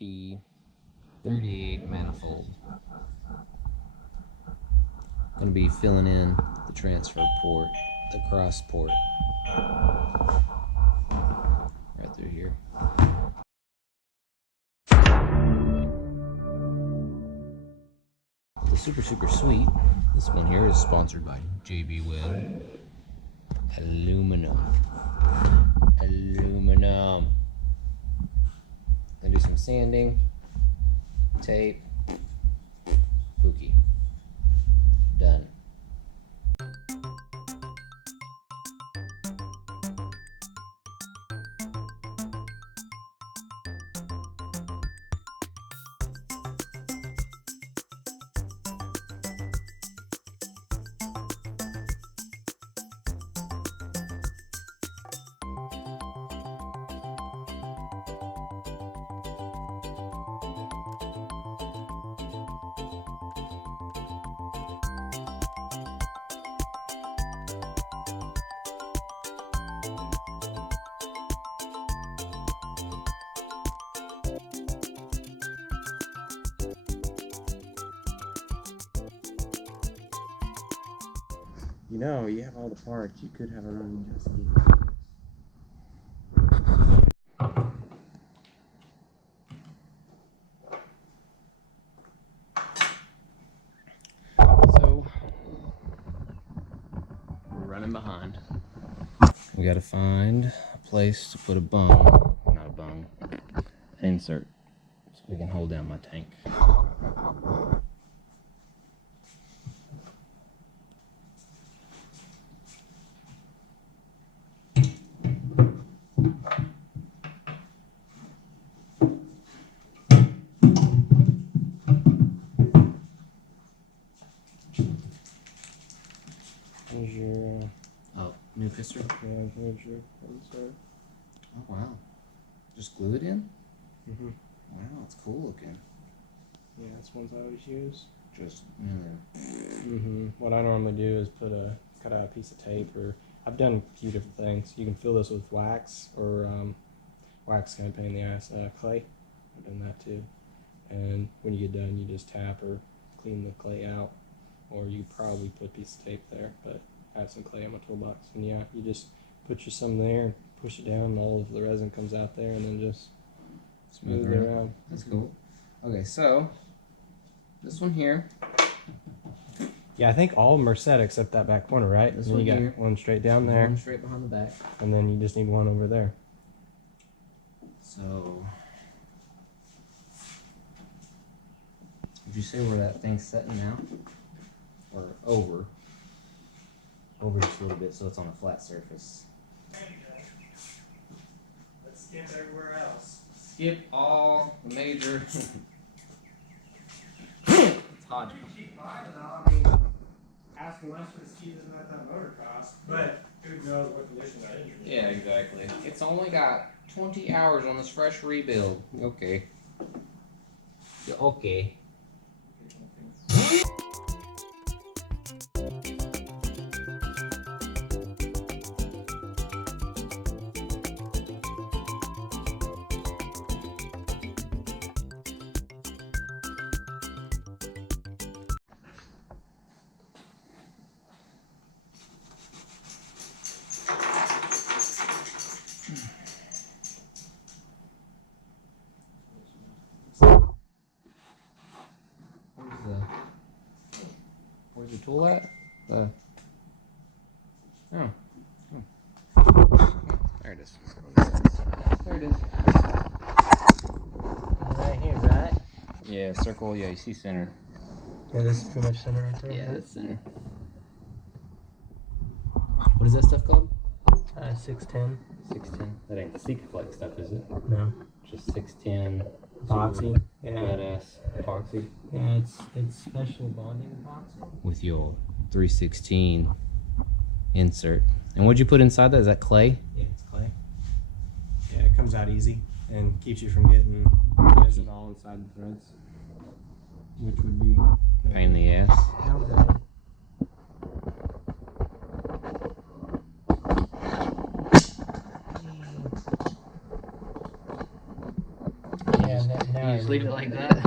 T38 manifold. Going to be filling in the transfer port, the cross port, right through here. The super sweet. This one here is sponsored by JB Webb. Aluminum. Gonna do some sanding, tape, pookie. Done. You know, you have all the parts. You could have a running jet ski. So, we're running behind. We gotta find a place to put a bung, not a bung, an insert, so we can hold down my tank. Here's your New piston? yeah, here's your insert. Oh wow. Just glue it in? Mm-hmm. Wow, it's cool looking. Yeah, that's ones I always use. Just, What I normally do is cut out a piece of tape, or I've done a few different things. You can fill this with wax, or wax kind of pain in the ass. Clay, I've done that too. And when you get done, you just tap or clean the clay out, or you probably put a piece of tape there, but I have some clay in my toolbox. And yeah, you just put your some there and push it down, and all of the resin comes out there, and then just smooth it around. That's cool. Okay, so this one here. Yeah, I think all of them are set except that back corner, right? This and one you got here. one straight down there, One straight behind the back. and then you just need one over there. So, would you say where that thing's setting now? Or over? Over just a little bit so it's on a flat surface. There you go. Let's skip everywhere else. Skip all the major. It's hot. Keep buying though. I mean, asking less for the ski doesn't have that motor cost, but who knows what condition that engine is. Yeah, exactly. It's only got 20 hours on this fresh rebuild. Okay. Yeah, okay. Where's the tool at? Oh. There it is. There it is. Right here, right? Yeah, circle. Yeah, you see center. Yeah, this is pretty much center right there. Yeah, that's center. What is that stuff called? 610. 610. That ain't the Secaflex stuff, is it? No. Just 610. Epoxy. Yeah. Badass epoxy. Yeah, it's special bonding epoxy. With your 316 insert. And what'd you put inside that? Is that clay? Yeah, it's clay. Yeah, it comes out easy and keeps you from getting resin all inside the threads, which would be Pain in the ass. Okay. Yeah, now just leave it like that?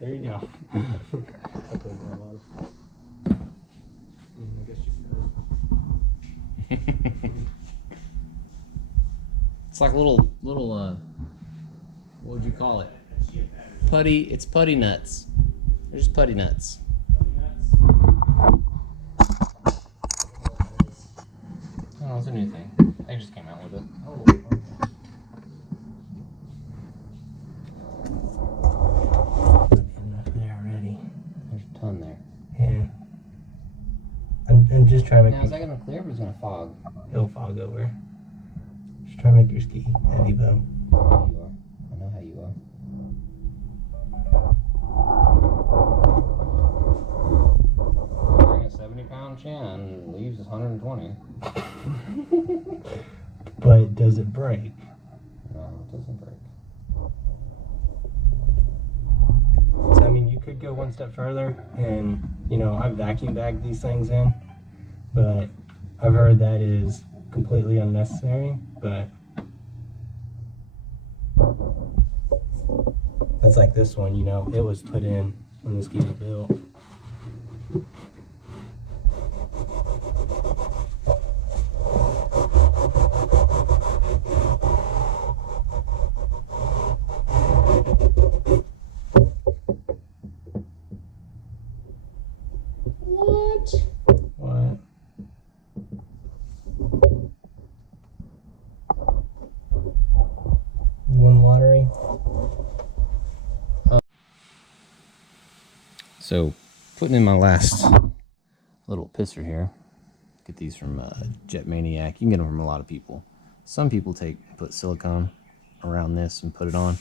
There you go. I put a glove on. I guess you could. It's like little what would you call it? Putty. It's putty nuts. They're just putty nuts. Oh, it's a new thing. They just came out with it. Oh, okay. Enough there already. There's a ton there. Yeah. I'm just trying to make Now, is that gonna clear or is it gonna fog? it'll fog over. Just trying to make your ski heavy, Beau. You are. I know how you are. Bring a 70-pound chin, leaves is 120. But does it break? No, it doesn't break. So I mean, you could go one step further, and you know, I vacuum bag these things in, but I've heard that is completely unnecessary. But that's like this one, you know, it was put in when this ski was built. What? You won lottery? So, putting in my last little pisser here. Get these from Jet Maniac. You can get them from a lot of people. Some people put silicone around this and put it on.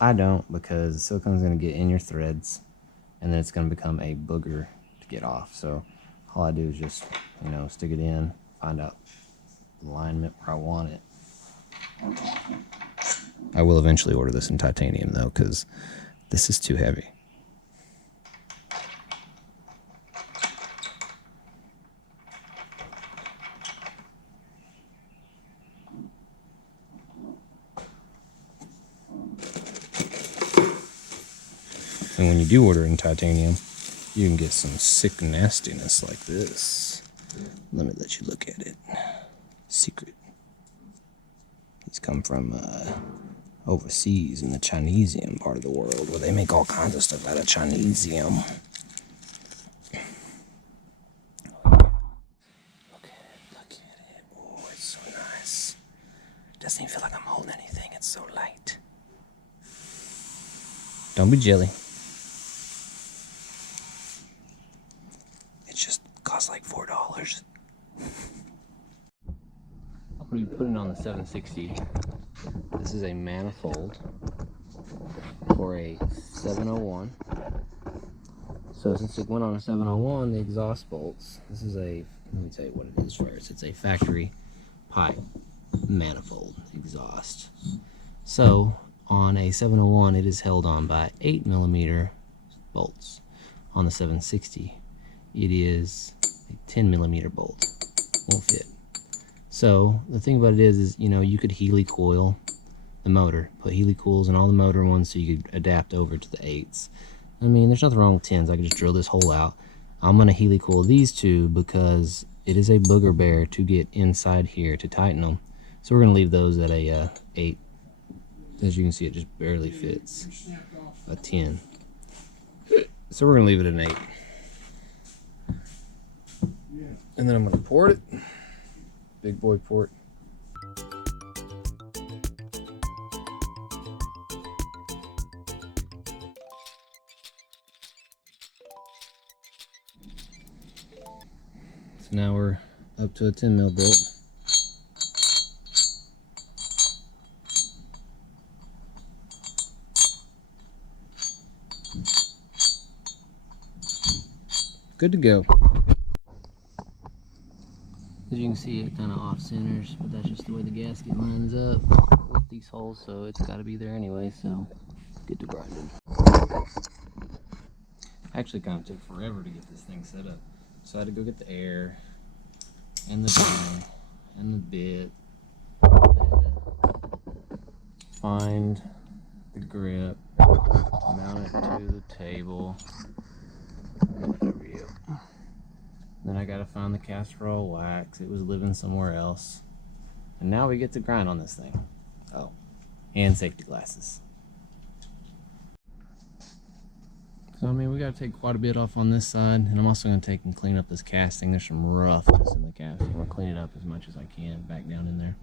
I don't, because silicone's going to get in your threads, and then it's going to become a booger to get off. So all I do is just, you know, stick it in, find out the alignment where I want it. I will eventually order this in titanium though, because this is too heavy. And when you do order in titanium, you can get some sick nastiness like this. Let me let you look at it. Secret. These come from overseas in the Chinesium part of the world, where they make all kinds of stuff out of Chinesium. Look at it. Oh, it's so nice. Doesn't even feel like I'm holding anything. It's so light. Don't be jelly. It just costs like $4. I'm going to be putting on the 760. This is a manifold for a 701. So since it went on a 701, the exhaust bolts, this is a, let me tell you what it is first. It's a factory pipe manifold exhaust. So on a 701, it is held on by 8mm bolts. On the 760, it is a 10mm bolt. Won't fit. So the thing about it is, you know, you could Healy coil the motor, put Healy coils in all the motor ones so you could adapt over to the 8s. I mean, there's nothing wrong with 10s. I could just drill this hole out. I'm going to Healy coil these two because it is a booger bear to get inside here to tighten them. So we're going to leave those at a 8. As you can see, it just barely fits a 10. So we're going to leave it at an 8. And then I'm going to port it. Big boy port. So now we're up to a 10mm bolt. Good to go. As you can see, it kind of off centers, but that's just the way the gasket lines up with these holes, so it's got to be there anyway. So get to grinding. Actually, kind of took forever to get this thing set up, so I had to go get the air and the bung and the bit. I had to find the grip, mount it to the table. Over you. Then I gotta find the castor oil wax. It was living somewhere else. And now we get to grind on this thing. Oh, and safety glasses. So I mean, we gotta take quite a bit off on this side, and I'm also gonna take and clean up this casting. There's some roughness in the casting. I'm gonna clean it up as much as I can, back down in there.